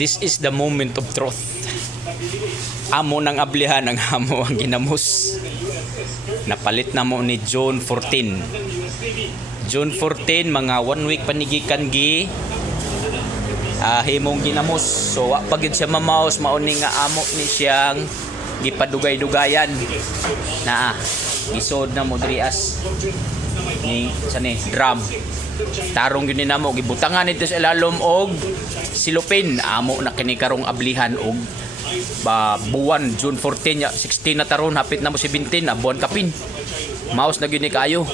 This is the moment of truth. Amo ng ablihan ang amo ang ginamos. Napalit na mo ni June 14. June 14, mga 1 week panigikan gi himong ginamos. So wa pagid siya mamaos, mauni nga amo ni siyang gipadugay-dugayan na isod na mo diri as ni sani drum. Tarong yun namo gibutangan nito sa ilalom og silupin amo na kini karong ablihan og buwan June 14 ya 16 na taron hapit na mo 17 na buwan kapin maos na gyud ni kayo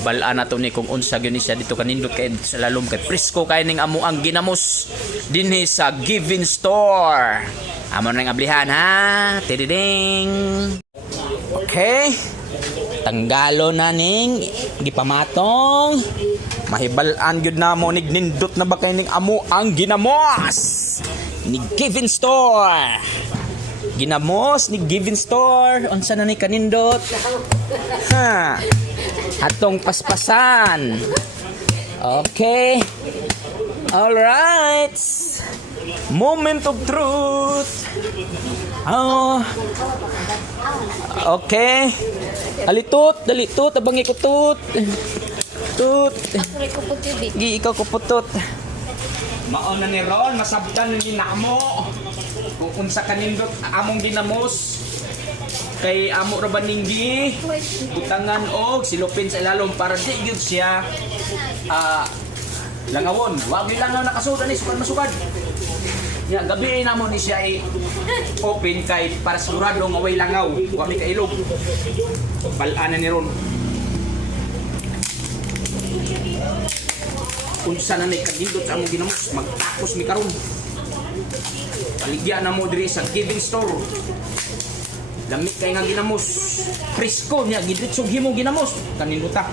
ibalaan nato ni kung unsa gyud ni siya dito kanindot kay sa lalom kay presko kay ning amo ang ginamos dinhi sa Giving Store amo nang ablihan ha tididing. Okay, tanggalo na ning gipamatong mahibal-an gyud namo nig nindot na ba kay ning amo ang ginamos ni Giving Store. Ginamos ni Giving Store unsa na ni kanindot ha atong paspasan. Okay, all right, moment of truth. Oh, okay, dalitut abang ikutot tut gi ikaw kuputot mao na ni Ron masabtan ng ginamo kung unsa kanindot among ginamos kay amo ra ba ninggi butangan og silupin sa ilalom para di gyud siya langawon wa gyud langaw nakasud ani sukad masukad ya gabi na mo ni siya open kay para sigurado nga way langaw wa mi kailog bal-ana ni Ron unsa na may kagindot sa among ginamos magtapos mi karon paligya na mo diri sa Giving Store lamig kay nga ginamos presko niya giditsog himo ginamos kaninduta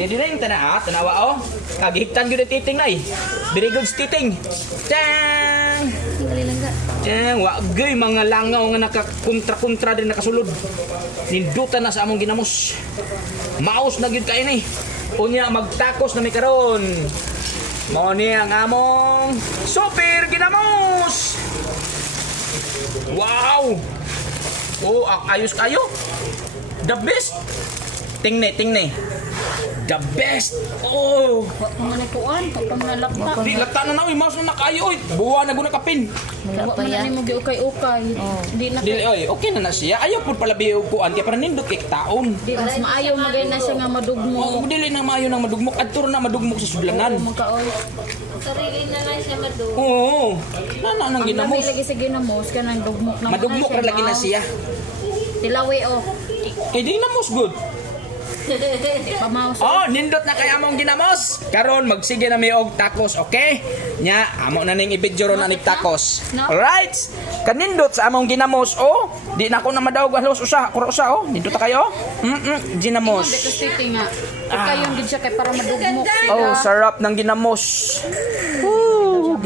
tididing tanawa oh kagihiptan gyud titing nay very good titing tang wagay mga langaw nga nakakontra-kontra din nakasulod nindutan na sa among ginamos maos na gyud kay ni unya magtakos na mi karon mao ni ang among super ginamos. Wow, oh ayos kayo the best tingni the best. Oh, mga natuan, tapang nalapta. Di lata na naoy, mouse na nakayo oy. Buwa na guna kapin. Wala pa yan. Mo giukay-ukay. Di na. Dili oy, okay na siya. Ayaw pud pala biyo ko anti para nindot kay taon. Di mas maayo magay na siya nga madugmo. Oh, dili na maayo nang madugmok adto na madugmok sa sublanan. Magkaoy. Sarili na lang siya madugmok. Oo. Nana nang ginamos. Lagi sa ginamos kanang dugmok na. Madugmok ra lagi na siya. Tilawi oh. Eh di namos good. Pamaus. Oh, nindot na kay among ginamos. Karon magsige na mi og tacos, okay? Nya, amo na ning i-video ron anig tacos. Alright? Kanindot sa among ginamos, oh. Di na ako na madawag halos usa, kura usa oh. Nindot ta kayo? Ginamos. Dito sitting nga. Kayong gid siya kay para madugmok siya. Oh, sarap ng ginamos.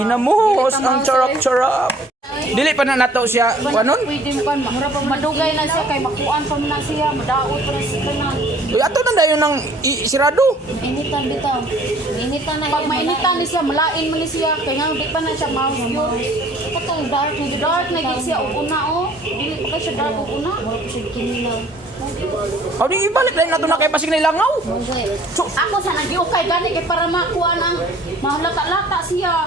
Ginamos ang charap-charap. Dili pa na nato siya, kanon? Pwede mo kan madugay na siya kay makuan pa man na siya, madaot pa siya kanan. Uy, ato na dayon ng sirado. Initan bitaw. Initan na. Pag mainitan ni siya, malain man ni siya kay nga di pa na siya mouse yun. Katong dark na gid siya og una oh. Dili pa siya dark og una. Wala pa siya kinilaw. Aw di ibalik lang nato na kay pasig na ilangaw. So ako sa nagiukay gani kay para makuha ng mahalata-lata siya.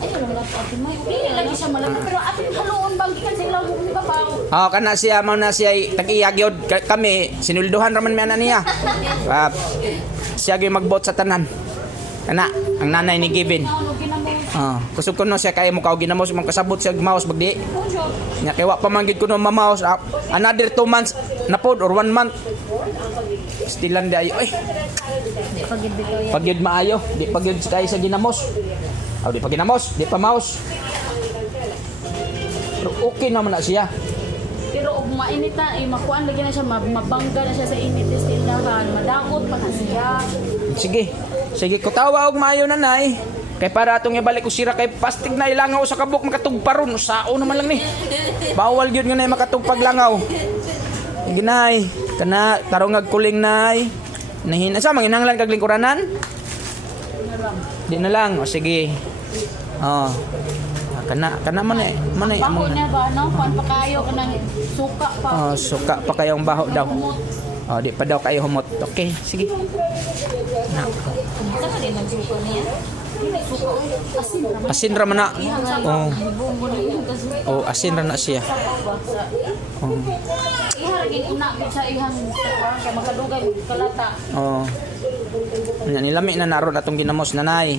Ay wala pa may. Dili lagi siya malata pero ato haluon bang gikan sa ilaw ni babaw. Oh, kana siya mao na siya tag-iya gyud kami sinulduhan raman mi ana niya. Siya gyud magbot sa tanan. Kana ang nanay ni Giving. Kusog ko no siya kay mo kaw ginamos mo kasabot siya mouse bagdi. Nya kay wa pa man gid kuno ma-mouse another 2 months na pod or 1 month. Stilan di ayo eh. Di pa gid bitaw yan. Pag yun maayo, di pag yun kay sa ginamos. Di pa ginamos, di pa mouse. Pero okay naman na siya. Pero og mainitan makuan lagi na siya mabangga na siya sa init sa tindahan, madakot pa na siya. Sige ko tawa og maayo nanay. Kay para atong ibalik ko sira kay pastig na ilangaw sa kabuk makatugparon sao naman lang ni. Bawal gyud nga makatugpag langaw. Ginay, kana tarong agkuling nay. Nahin sa manginahanglan kag lingkuranan? Di na lang. O sige. Oh. Kana man eh. Man eh Baho among. niya ba, no? Pan pa kayo ka ng suka pa. Oh, suka pa kayong baho daw. Oh, di pa daw kayo humot. Okay, sige. Na. Saka din ang suko niya. Asin ra man na. Oh. Bumbo na yung kasi. Oh, asin ra na siya. Oh. Iharagin una ko sa ihang kaya makadugay kalata. Oh. Nilami na naron atong ginamos nanay.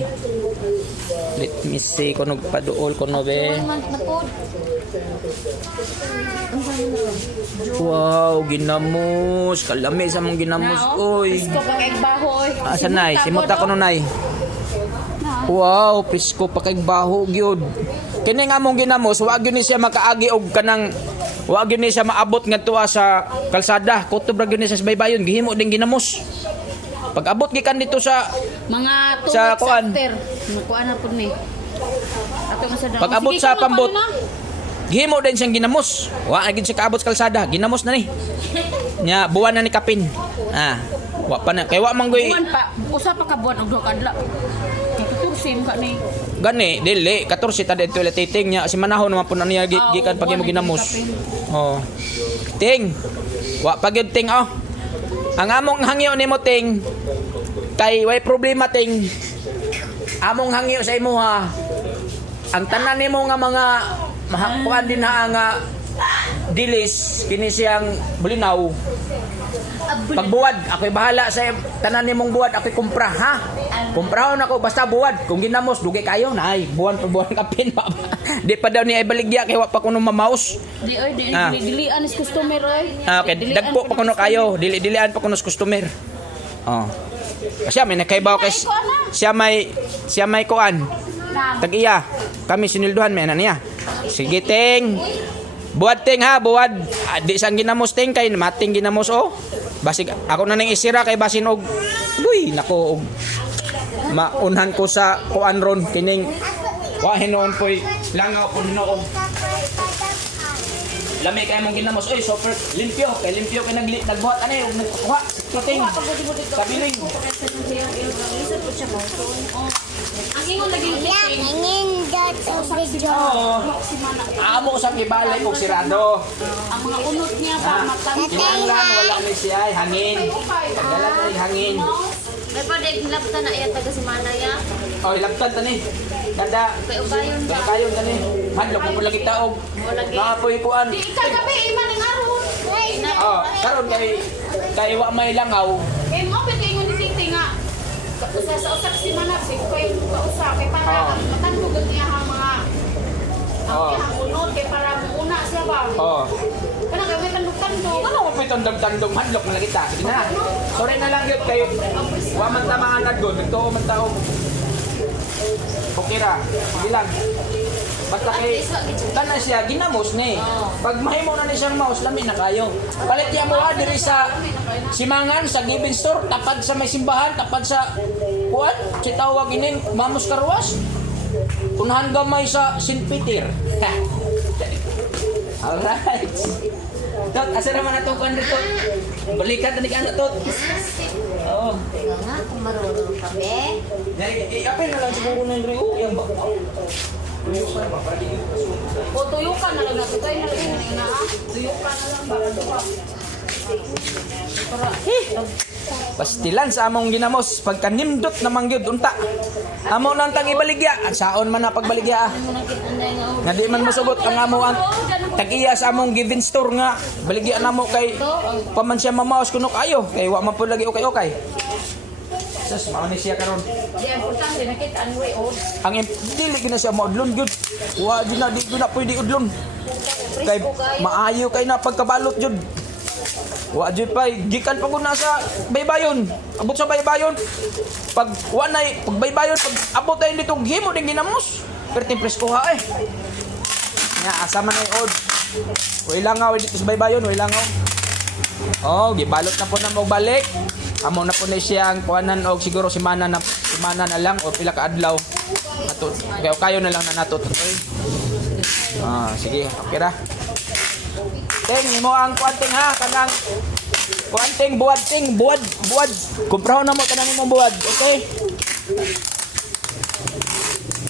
Let me see kung nagpaduol ko no be. Wow, ginamos. Kalami sa mong ginamos. Oy. Isko ka kay baho oy. Asa nay? Simot ako no nay. Wow, pisko pa kay baho gyud. Kini nga mong ginamos, wa gyud ni siya makaagi og kanang wa gyud ni siya maabot ngadto sa kalsada. Kutob ra gyud ni siya sa baybayon, gihimo ding ginamos. Pag abot gikan dito sa Mga 2 Sa weeks kuan. after. Kuan na pud ni. Ato nga sa daw. pag abot sa pambot, gihimo din siyang ginamos. Wa na gyud siya kaabot sa kalsada, ginamos na ni. Nya buwan na ni kapin. Ah, wa pa na kay wa man goy Buwan pa. Usa pa ka buwan og 2 kadla. Katutursim ka ni. gani dili 14 ta dito titing nya si manahon naman pud niya gikan pag imo ginamos. Oh. Ting. Wa pa gyud ting oh. Ang among hangyo nimo ting kay way problema ting. Among hangyo sa imo ha. Ang tanan nimo nga mga mahakuan din ha nga dilis kini siyang bulinaw. Pagbuwad, ako'y bahala sa tanan nimong buwad, ako'y kumpra ha. Kumprahon ako basta buwad. Kung ginamos dugay kayo, nay, buwan pa buwan kapin pa. Di pa daw ni ay baligya kay wa pa kuno mamaus. Di oy, Ah. dilian is customer oy. Okay, dagpo pa kuno kayo, dili-dilian pa kuno sa customer. Oh. Siya may nakaibaw kay siya may kuan. Tag-iya. Kami sinilduhan may ana niya. Sige ting. Buwad ting ha, buwad. Di sang ginamos ting kay mating ginamos oh. Basig ako na ning isira kay basin og uy nako og maunhan ko sa kuan ron kining wa hinoon poy langaw ko hinoon. Lami kay mong ginamos oy super limpyo kay nagbuhat ani og nagkuha kiting kabiling. Ang ingon lagi Amo sa gibalay og sirado. ang mga unod niya pa matangkay. Kinahanglan wala ni siya ay hangin. Wala ni hangin. May pa deg lapta na iya taga si Manaya. Oh, ilagtan tani. Kada Kay ubayon kay ba? kayo tani. Hadlok mo lagi taog. Mo lagi. Naapoy kuan. Di ka gabi iman ng aron. Oh, karon kay wa may langaw. Eh mo pwede ingon ni Tingting nga. Sa usak si Manap si ko yung kausa kay para matandog niya ang mga ang iyang unod kay para mauna siya ba. Oh. Kana gamit tandog-tandog. Ano mo pitong dagtandong hadlok na lagi ta. Sige na. Sorry na lang gyud kayo. Wa man ta mga nagod, nagtuo man ta og okay ra. Sige lang. Basta kay tanan siya ginamos ni. Pag mahimo na ni siyang maus lami na kayo. Palit niya mo diri sa Simangan sa Giving Store tapad sa may simbahan, tapad sa kuan, si tawag inin Mamos Karwas. Unahan gamay sa St. Peter. Alright. Tot, asa naman na itong kuan dito? Balikan na ni ka na, Tot. Oo. Nga kung marunong ka be. I-apel na lang siguro na yung Rio. Yung ba? O tuyukan na lang natin. Tayo na lang yun na. Tuyukan na lang ba? Pastilan sa among ginamos pagkanimdot na mangyud unta. Amo nang tang ibaligya. Saon man na pagbaligya. Nga di man mosugot ang amo ang tag-iya sa among Giving Store nga baligya namo kay paman siya mamaos kuno kayo kay wa man pud lagi okay. Sus mao ni siya karon. Di importante nakita ang way old. Ang dili gina siya maudlon gyud. Wa di na pwede udlon. Kay maayo kay na pagkabalot jud. Wa jud pay gikan pa gud na sa baybayon. Abot sa baybayon. Pag wa nay pag baybayon pag abot tayo dito himo ding ginamos. Perting presko ha eh. Nya asa man ay od. Way langaw dito sa baybayon, way langaw. Oh, gibalot na po na mo balik. Amo na po ni siyang kuanan og siguro semana na lang o pila ka adlaw. Ato kayo na lang na nato toy. Ah, sige, okay ra. Ting mo ang kuanting ha kanang Kuanting, buwad. Kumprahon na mo kanang imong buwad, okay?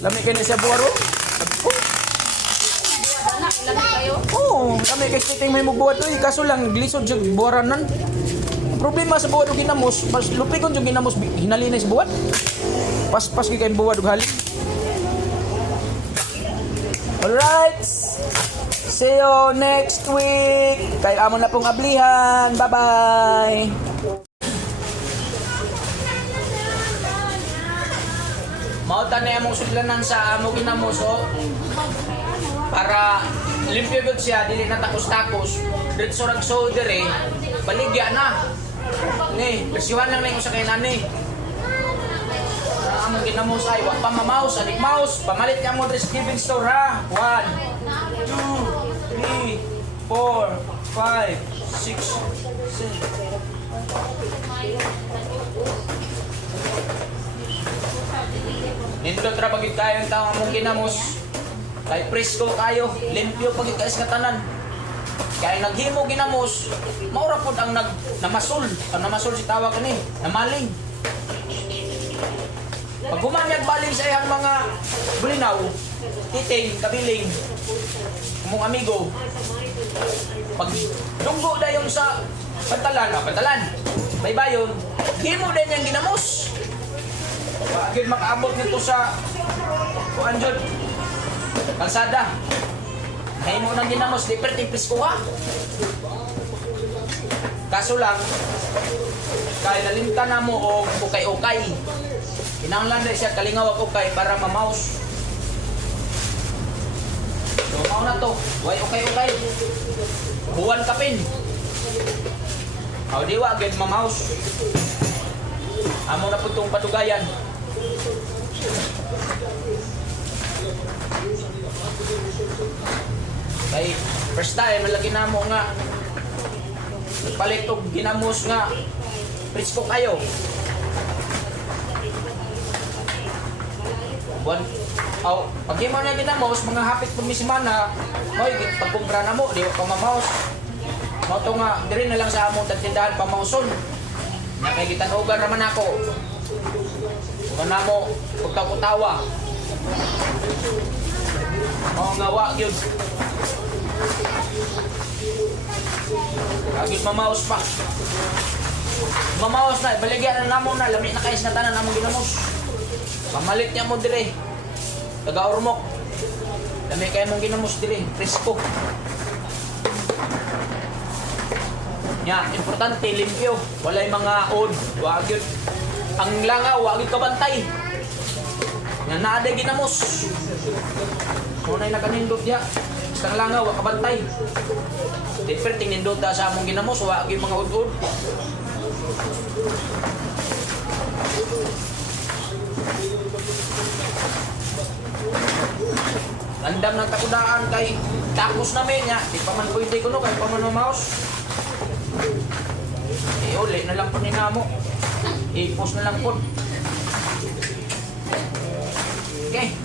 Lami kayo na siya buwad, oh. Lami kayo. Oo, kami kay stiting may buwad, oh. Kaso lang, glisod siya buwaranan. Ang problema sa buwad o ginamos, mas lupikon yung ginamos, hinalinis buwad. Pas kay buwad o halin. Alright. See you next week. Kay amo na pong ablihan. Bye-bye. Mautan na among sudlanan sa amo ginamuso para limpyo gud siya, dili na takos-takos. Diretso rag solder eh. Baligya na. Ni, bersiwan lang na yung sa kay nani. Among ginamos ay wa pa mamaus, anik mouse, pamalit ka mo sa giving store ha. 1 2 3 4 5 6 7 Nindot ra bagid kayo ang taong among ginamos. Kay presko kayo, limpyo pagid kayo sa katanan. Kaya naghimo ginamos, maura pod ang namasul. Ang namasul si tawag ni, namaling. Pag gumanyag baling sa iyang mga bulinaw, titing, kabiling, mong amigo, pag dunggo na yung sa pantalan, baybayon, himo din yung ginamos. Pagkid makaabot nito sa kuan jud, kalsada. Himo nang ginamos, di pertipis ko ha. Kaso lang, kaya nalimta na mo o ukay-ukay. Kinanglan na siya kalingaw ako kay para mamaus. So, mao na to. Way okay. Buwan kapin. Aw diwa agad mamaus. Amo na putong padugayan. Kay first time malagi namo nga palit og ginamos nga presko kayo. Pag mo na ginamos, mga hapit pag may semana, pagkumpra na mo, di ka mamaus. Mao to nga, diri na lang sa among tindahan pamauson. Nakikitanugan naman ako. Kung na mo, pagkakutawa. Mao nga wa gyud. Agit mamaus pa. Mamaus na, baligyan na namo na, lami na kayas na tanan among ginamos. Pamalit niya mo dire. Taga-urmok. Dami kayo mong ginamos dire. Presko. Nya, importante, limpyo. Walay mga od. Wag yun. Ang langaw, wag yun kabantay. Nga naada ginamos. Muna'y nakanindot ya. Isang langaw, wag kabantay. Different, nindot sa among ginamos. Wag yun mga od-od. Landam ng kakudaan kay tapos namin niya. Di pa man pwede ko no, kay pa man mouse. Uli na lang po ni namo. I-post na lang po. Okay.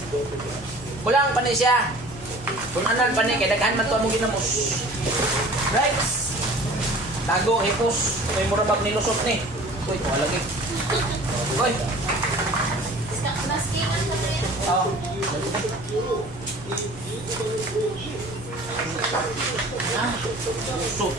Kulang pa ni siya. Kung anan pa ni, kay daghan man to among ginamos. Right. Tago, i-post. May murabag nilusot ni. Uy, wala lagi. Uy. Oh. Ah, so,